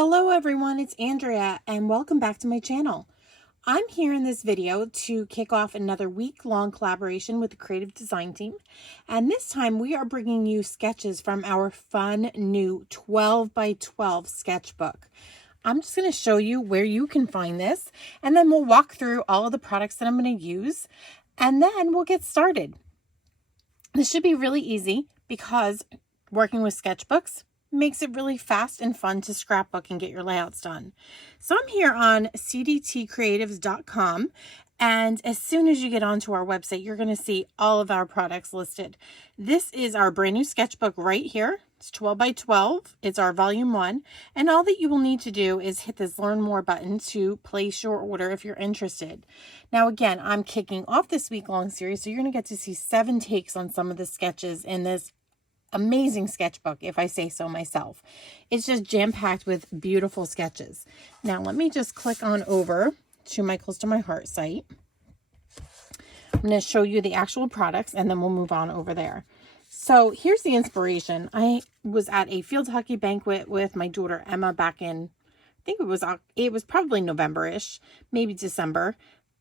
Hello everyone, it's Andrea and welcome back to my channel. I'm here in this video to kick off another week-long collaboration with the creative design team. And this time we are bringing you sketches from our fun new 12 by 12 sketchbook. I'm just going to show you where you can find this, and then we'll walk through all of the products that I'm going to use, and then we'll get started. This should be really easy because working with sketchbooks makes it really fast and fun to scrapbook and get your layouts done. So I'm here on cdtcreatives.com, and as soon as you get onto our website, you're going to see all of our products listed. This is our brand new sketchbook right here. It's 12 by 12. It's our volume 1, and all that you will need to do is hit this learn more button to place your order if you're interested. Now again, I'm kicking off this week-long series, so you're going to get to see 7 takes on some of the sketches in this amazing sketchbook, if I say so myself. It's just jam-packed with beautiful sketches. Now let me just click on over to my Close to My Heart site. I'm going to show you the actual products and then we'll move on over there. So here's the inspiration. I was at a field hockey banquet with my daughter Emma back in, I think it was probably November-ish, maybe December.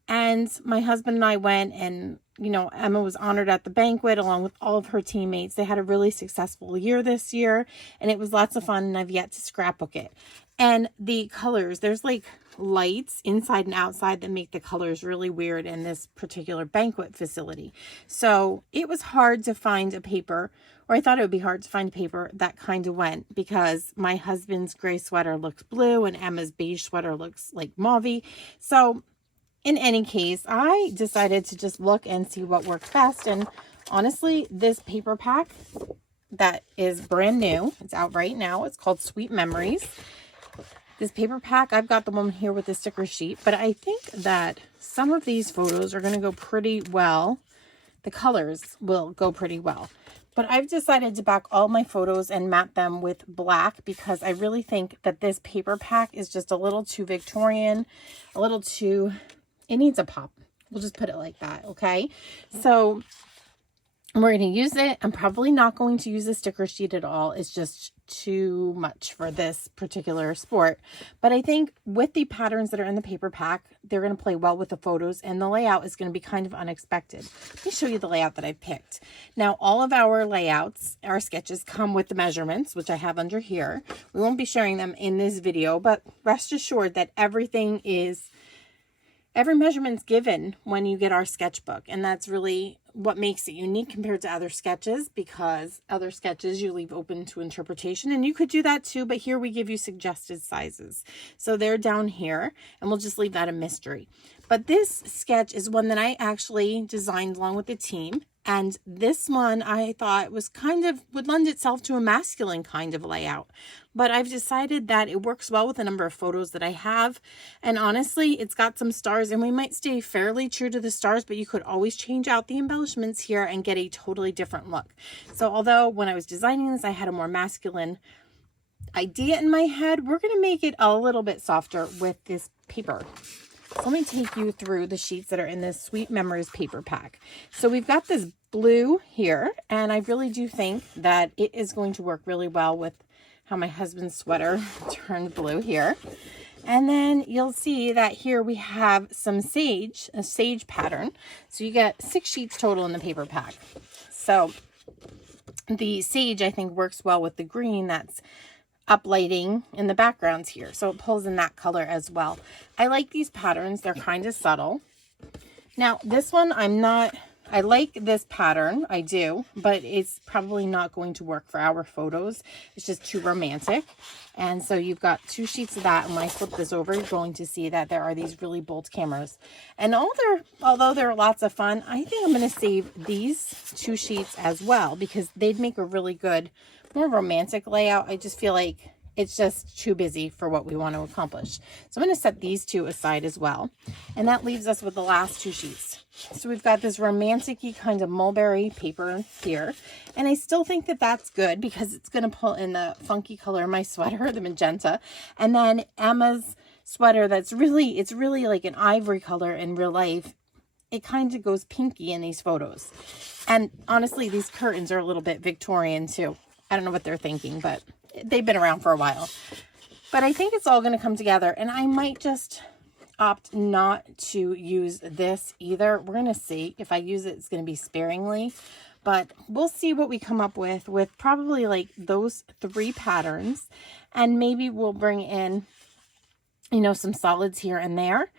And my husband and I went, and, you know, Emma was honored at the banquet along with all of her teammates. They had a really successful year this year, and it was lots of fun, and I've yet to scrapbook it. And the colors, there's like lights inside and outside that make the colors really weird in this particular banquet facility. So it was hard to find a paper, or I thought it would be hard to find a paper that kind of went, because my husband's gray sweater looks blue and Emma's beige sweater looks like mauve. So in any case, I decided to just look and see what worked best. And honestly, this paper pack that is brand new, it's out right now. It's called Sweet Memories. This paper pack, I've got the one here with the sticker sheet, but I think that some of these photos are going to go pretty well. The colors will go pretty well. But I've decided to back all my photos and matte them with black because I really think that this paper pack is just a little too Victorian, a little too... It needs a pop. We'll just put it like that, okay? So we're going to use it. I'm probably not going to use the sticker sheet at all. It's just too much for this particular sport. But I think with the patterns that are in the paper pack, they're going to play well with the photos, and the layout is going to be kind of unexpected. Let me show you the layout that I've picked. Now, all of our layouts, our sketches, come with the measurements, which I have under here. We won't be sharing them in this video, but rest assured that every measurement's given when you get our sketchbook, and that's really what makes it unique compared to other sketches, because other sketches you leave open to interpretation, and you could do that too, but here we give you suggested sizes. So they're down here, and we'll just leave that a mystery. But this sketch is one that I actually designed along with the team, and this one I thought was would lend itself to a masculine kind of layout. But I've decided that it works well with a number of photos that I have. And honestly, it's got some stars, and we might stay fairly true to the stars, but you could always change out the embellishments here and get a totally different look. So although when I was designing this, I had a more masculine idea in my head, we're going to make it a little bit softer with this paper. So let me take you through the sheets that are in this Sweet Memories paper pack. So we've got this blue here, and I really do think that it is going to work really well with how my husband's sweater turned blue here. And then you'll see that here we have some sage, a sage pattern. So you get 6 sheets total in the paper pack. So the sage, I think, works well with the green that's uplighting in the backgrounds here. So it pulls in that color as well. I like these patterns. They're kind of subtle. Now, this one, I like this pattern, I do, but it's probably not going to work for our photos. It's just too romantic. And so you've got 2 sheets of that, and when I flip this over, you're going to see that there are these really bold cameras. And although they're lots of fun, I think I'm going to save these 2 sheets as well, because they'd make a really good, more romantic layout. I just feel like it's just too busy for what we want to accomplish. So I'm going to set these 2 aside as well. And that leaves us with the last 2 sheets. So we've got this romantic-y kind of mulberry paper here. And I still think that that's good because it's going to pull in the funky color of my sweater, the magenta. And then Emma's sweater it's really like an ivory color in real life. It kind of goes pinky in these photos. And honestly, these curtains are a little bit Victorian too. I don't know what they're thinking, but they've been around for a while. But I think it's all going to come together, and I might just opt not to use this either. We're going to see. If I use it, it's going to be sparingly, but we'll see what we come up with probably like those 3 patterns, and maybe we'll bring in, you know, some solids here and there.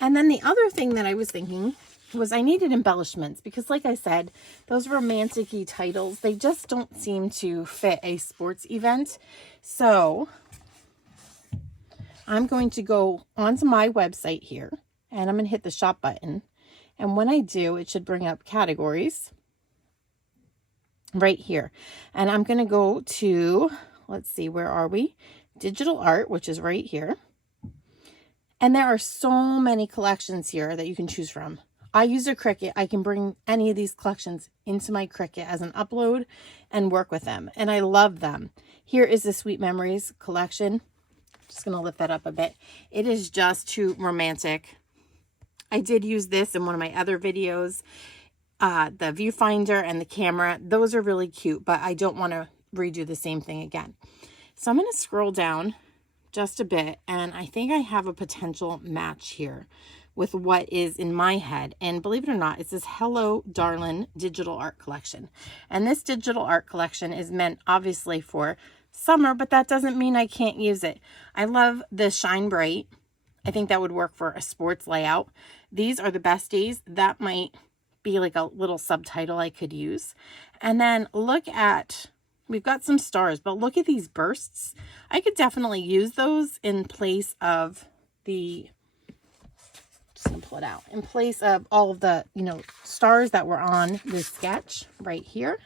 And then the other thing that I was thinking was I needed embellishments, because like I said, those romantic-y titles, they just don't seem to fit a sports event. So I'm going to go onto my website here, and I'm going to hit the shop button. And when I do, it should bring up categories right here. And I'm going to go to, let's see, where are we? Digital art, which is right here. And there are so many collections here that you can choose from. I use a Cricut. I can bring any of these collections into my Cricut as an upload and work with them. And I love them. Here is the Sweet Memories collection. Just going to lift that up a bit. It is just too romantic. I did use this in one of my other videos. The viewfinder and the camera, those are really cute, but I don't want to redo the same thing again. So I'm going to scroll down just a bit, and I think I have a potential match here with what is in my head. And believe it or not, it's this Hello Darlin digital art collection. And this digital art collection is meant obviously for summer, but that doesn't mean I can't use it. I love the Shine Bright. I think that would work for a sports layout. These are the best days. That might be like a little subtitle I could use. And then look at, we've got some stars, but look at these bursts. I could definitely use those in place of the, just gonna pull it out, in place of all of the, you know, stars that were on this sketch right here.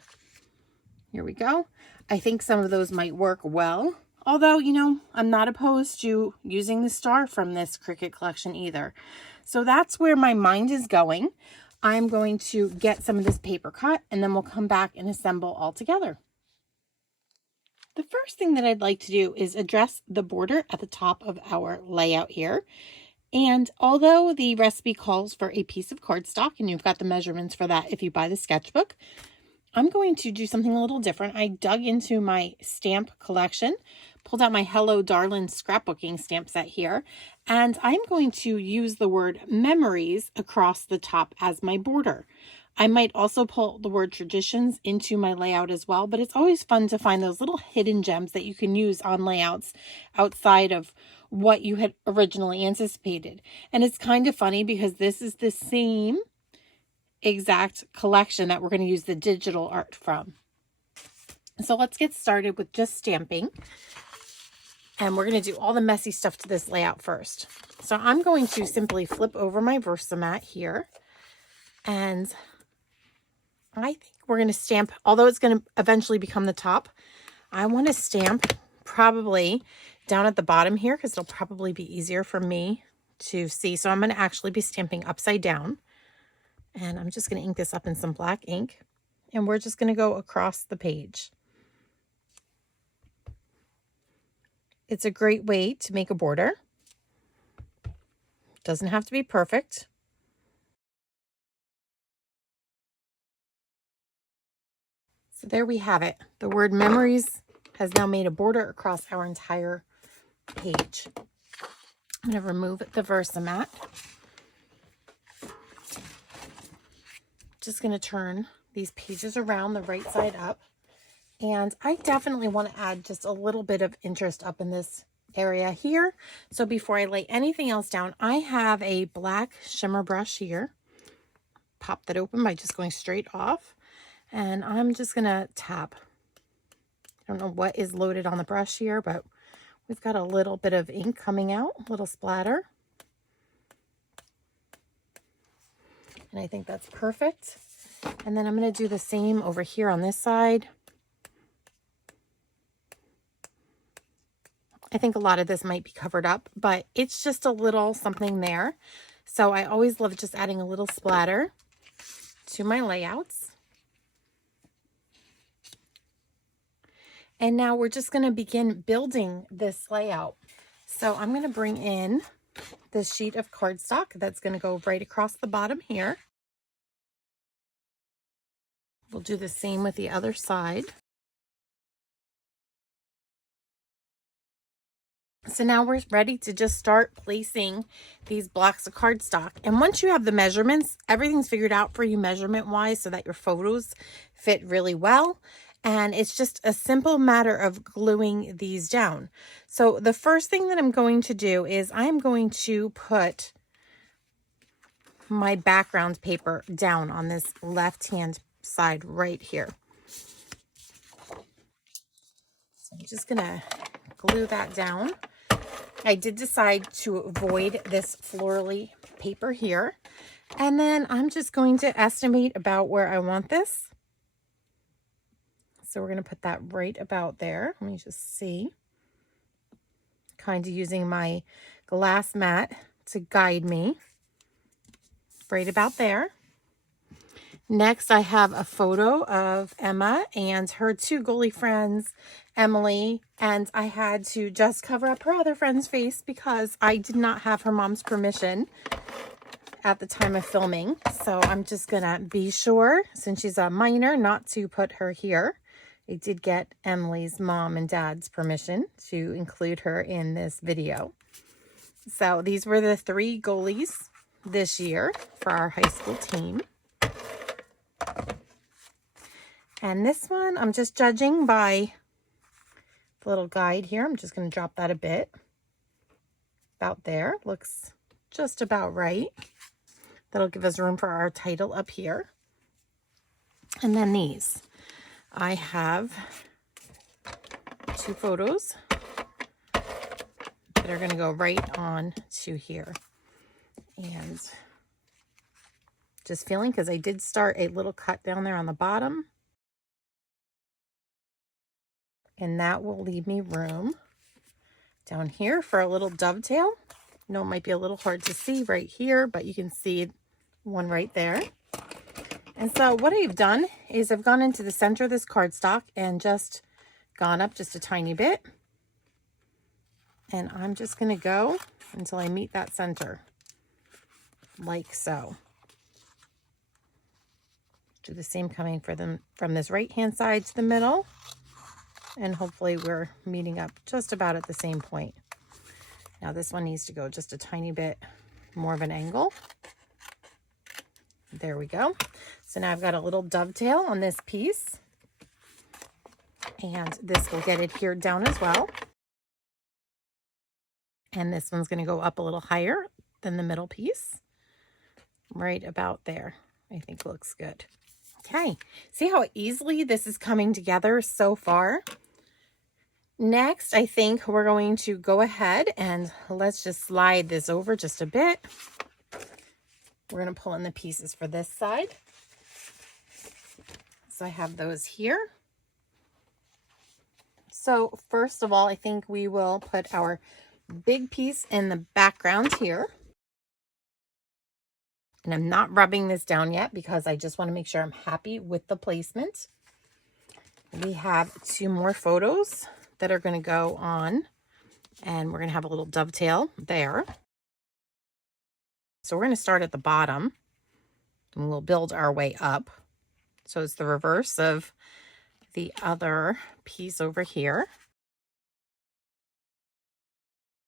Here we go. I think some of those might work well. Although, you know, I'm not opposed to using the star from this Cricut collection either. So that's where my mind is going. I'm going to get some of this paper cut, and then we'll come back and assemble all together. The first thing that I'd like to do is address the border at the top of our layout here. And although the recipe calls for a piece of cardstock, and you've got the measurements for that if you buy the sketchbook, I'm going to do something a little different. I dug into my stamp collection, pulled out my Hello Darlin scrapbooking stamp set here, and I'm going to use the word memories across the top as my border. I might also pull the word traditions into my layout as well, but it's always fun to find those little hidden gems that you can use on layouts outside of what you had originally anticipated. And it's kind of funny because this is the same exact collection that we're going to use the digital art from. So let's get started with just stamping. And we're going to do all the messy stuff to this layout first. So I'm going to simply flip over my Versamat here. And I think we're going to stamp, although it's going to eventually become the top, I want to stamp probably down at the bottom here because it'll probably be easier for me to see. So I'm going to actually be stamping upside down. And I'm just going to ink this up in some black ink. And we're just going to go across the page. It's a great way to make a border. Doesn't have to be perfect. So there we have it. The word memories has now made a border across our entire page. I'm going to remove the Versamat. Just going to turn these pages around the right side up. And I definitely want to add just a little bit of interest up in this area here. So before I lay anything else down, I have a black shimmer brush here. Pop that open by just going straight off. And I'm just going to tap. I don't know what is loaded on the brush here, but we've got a little bit of ink coming out, a little splatter. And I think that's perfect. And then I'm going to do the same over here on this side. I think a lot of this might be covered up, but it's just a little something there. So I always love just adding a little splatter to my layouts. And now we're just going to begin building this layout. So I'm going to bring in this sheet of cardstock that's going to go right across the bottom here. We'll do the same with the other side. So now we're ready to just start placing these blocks of cardstock. And once you have the measurements, everything's figured out for you measurement wise so that your photos fit really well. And it's just a simple matter of gluing these down. So the first thing that I'm going to do is I'm going to put my background paper down on this left hand side right here. So I'm just gonna glue that down. I did decide to avoid this florally paper here. And then I'm just going to estimate about where I want this. So we're going to put that right about there. Let me just see. Kind of using my glass mat to guide me. Right about there. Next, I have a photo of Emma and her two goalie friends, Emily, and I had to just cover up her other friend's face because I did not have her mom's permission at the time of filming. So I'm just gonna be sure, since she's a minor, not to put her here. I did get Emily's mom and dad's permission to include her in this video. So these were the 3 goalies this year for our high school team. And this one, I'm just judging by the little guide here. I'm just going to drop that a bit. About there. Looks just about right. That'll give us room for our title up here. And then these. I have 2 photos that are going to go right on to here. And just feeling, because I did start a little cut down there on the bottom. And that will leave me room down here for a little dovetail. I know it might be a little hard to see right here, but you can see one right there. And so what I've done is I've gone into the center of this cardstock and just gone up just a tiny bit. And I'm just going to go until I meet that center, like so. Do the same coming for them from this right-hand side to the middle. And hopefully we're meeting up just about at the same point. Now this one needs to go just a tiny bit more of an angle. There we go. So now I've got a little dovetail on this piece. And this will get adhered down as well. And this one's going to go up a little higher than the middle piece. Right about there. I think looks good. Okay. See how easily this is coming together so far? Next, I think we're going to go ahead and let's just slide this over just a bit. We're going to pull in the pieces for this side. So I have those here. So first of all, I think we will put our big piece in the background here. And I'm not rubbing this down yet because I just want to make sure I'm happy with the placement. We have 2 more photos that are going to go on, and we're going to have a little dovetail there. So we're going to start at the bottom and we'll build our way up. So it's the reverse of the other piece over here.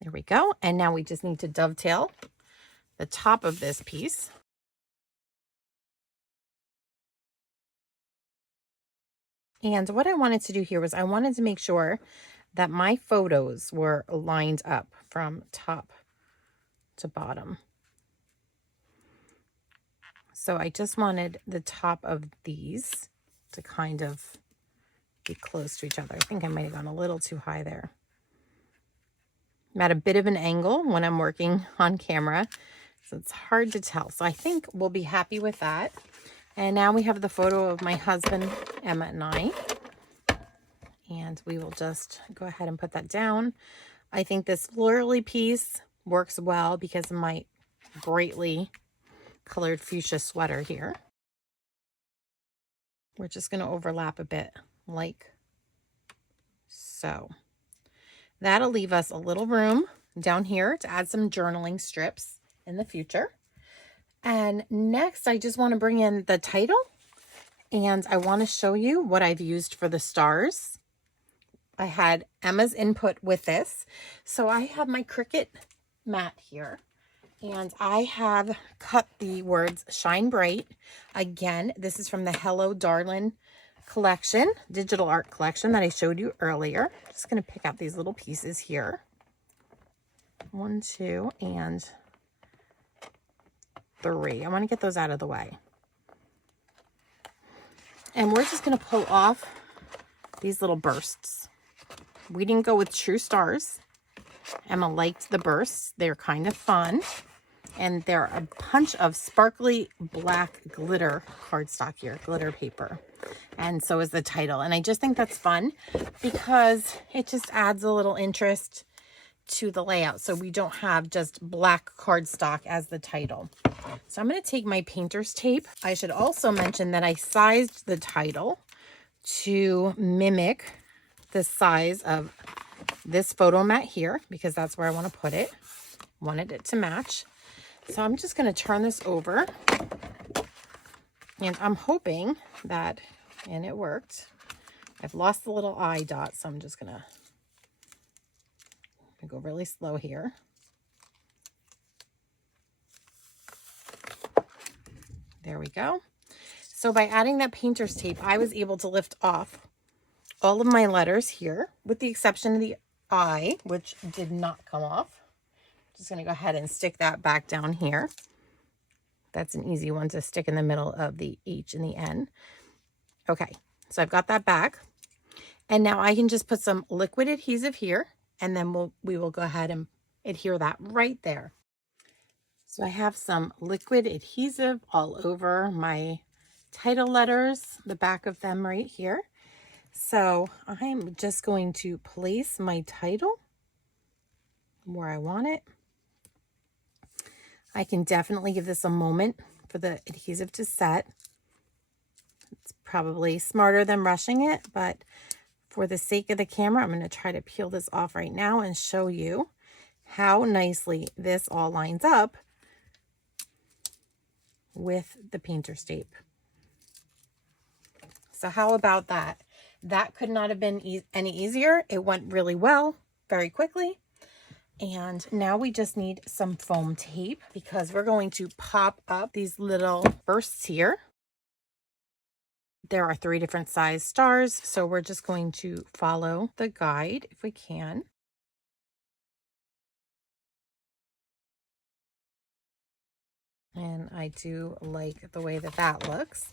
There we go. And now we just need to dovetail the top of this piece. And what I wanted to do here was I wanted to make sure that my photos were lined up from top to bottom. So I just wanted the top of these to kind of be close to each other. I think I might have gone a little too high there. I'm at a bit of an angle when I'm working on camera, so it's hard to tell. So I think we'll be happy with that. And now we have the photo of my husband, Emma, and I. And we will just go ahead and put that down. I think this florally piece works well because of my brightly colored fuchsia sweater here. We're just going to overlap a bit like so. That'll leave us a little room down here to add some journaling strips in the future. And next, I just want to bring in the title, and I want to show you what I've used for the stars. I had Emma's input with this. So I have my Cricut mat here, and I have cut the words Shine Bright. Again, this is from the Hello Darlin collection, digital art collection that I showed you earlier. Just going to pick out these little pieces here. 1, 2, and 3. I want to get those out of the way. And we're just going to pull off these little bursts. We didn't go with true stars. Emma liked the bursts. They're kind of fun. And they're a bunch of sparkly black glitter cardstock here, glitter paper. And so is the title. And I just think that's fun because it just adds a little interest to the layout. So we don't have just black cardstock as the title. So I'm going to take my painter's tape. I should also mention that I sized the title to mimic the size of this photo mat here, because that's where I want to put it. Wanted it to match. So I'm just going to turn this over, and I'm hoping that, and it worked. I've lost the little eye dot, so I'm just going to go really slow here. There we go. So by adding that painter's tape, I was able to lift off all of my letters here, with the exception of the I, which did not come off. Just going to go ahead and stick that back down here. That's an easy one to stick in the middle of the H and the N. Okay, so I've got that back. And now I can just put some liquid adhesive here, and then we will go ahead and adhere that right there. So I have some liquid adhesive all over my title letters, the back of them right here. So I'm just going to place my title where I want it. I can definitely give this a moment for the adhesive to set. It's probably smarter than rushing it, but for the sake of the camera, I'm going to try to peel this off right now and show you how nicely this all lines up with the painter's tape. So how about that? That could not have been any easier. It went really well, very quickly. And now we just need some foam tape, because we're going to pop up these little bursts here. There are 3 different size stars, so we're just going to follow the guide if we can. And I do like the way that that looks.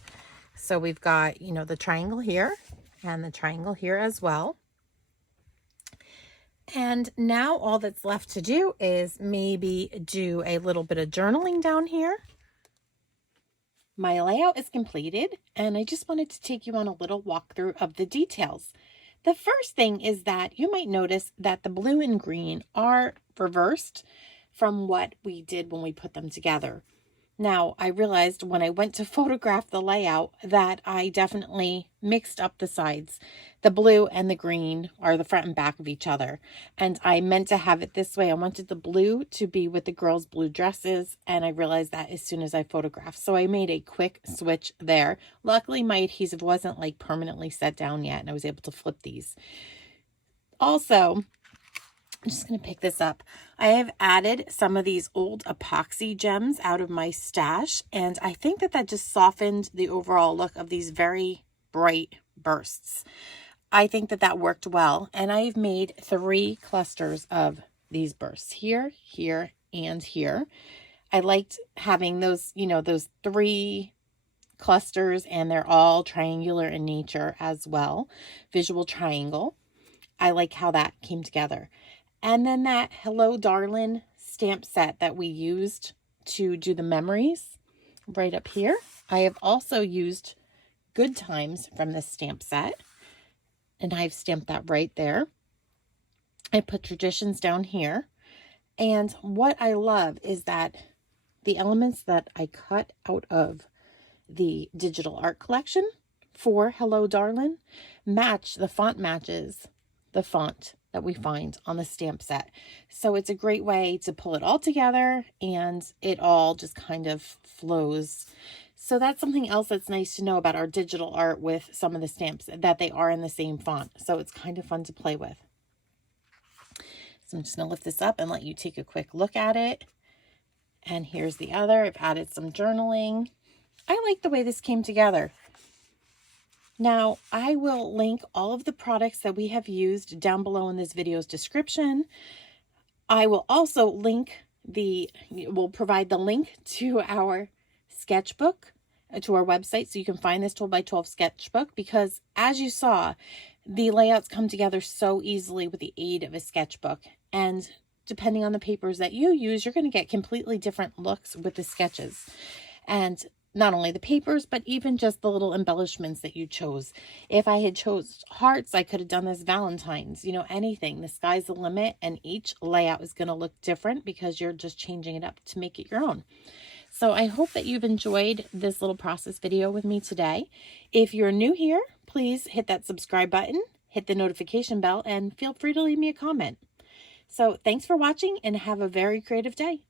So we've got, you know, the triangle here and the triangle here as well. And now all that's left to do is maybe do a little bit of journaling down here. My layout is completed, and I just wanted to take you on a little walkthrough of the details. The first thing is that you might notice that the blue and green are reversed from what we did when we put them together. Now, I realized when I went to photograph the layout that I definitely mixed up the sides. The blue and the green are the front and back of each other. And I meant to have it this way. I wanted the blue to be with the girls' blue dresses. And I realized that as soon as I photographed. So I made a quick switch there. Luckily, my adhesive wasn't like permanently set down yet, and I was able to flip these. Also, I'm just going to pick this up. I have added some of these old epoxy gems out of my stash, and I think that that just softened the overall look of these very bright bursts. I think that that worked well, and I've made 3 clusters of these bursts here, here, and here. I liked having those, you know, those 3 clusters, and they're all triangular in nature as well. Visual triangle. I like how that came together. And then that Hello Darlin stamp set that we used to do the memories right up here. I have also used Good Times from this stamp set, and I've stamped that right there. I put Traditions down here. And what I love is that the elements that I cut out of the digital art collection for Hello Darlin match, the font matches the font that we find on the stamp set. So it's a great way to pull it all together, and it all just kind of flows. So that's something else that's nice to know about our digital art with some of the stamps, that they are in the same font. So it's kind of fun to play with. So I'm just going to lift this up and let you take a quick look at it. And here's the other. I've added some journaling. I like the way this came together. Now, I will link all of the products that we have used down below in this video's description. I will also will provide the link to our sketchbook, to our website, so you can find this 12 by 12 sketchbook, because as you saw, the layouts come together so easily with the aid of a sketchbook. And depending on the papers that you use, you're going to get completely different looks with the sketches. And not only the papers, but even just the little embellishments that you chose. If I had chose hearts, I could have done this Valentine's, anything. The sky's the limit, and each layout is going to look different because you're just changing it up to make it your own. So I hope that you've enjoyed this little process video with me today. If you're new here, please hit that subscribe button, hit the notification bell, and feel free to leave me a comment. So thanks for watching, and have a very creative day.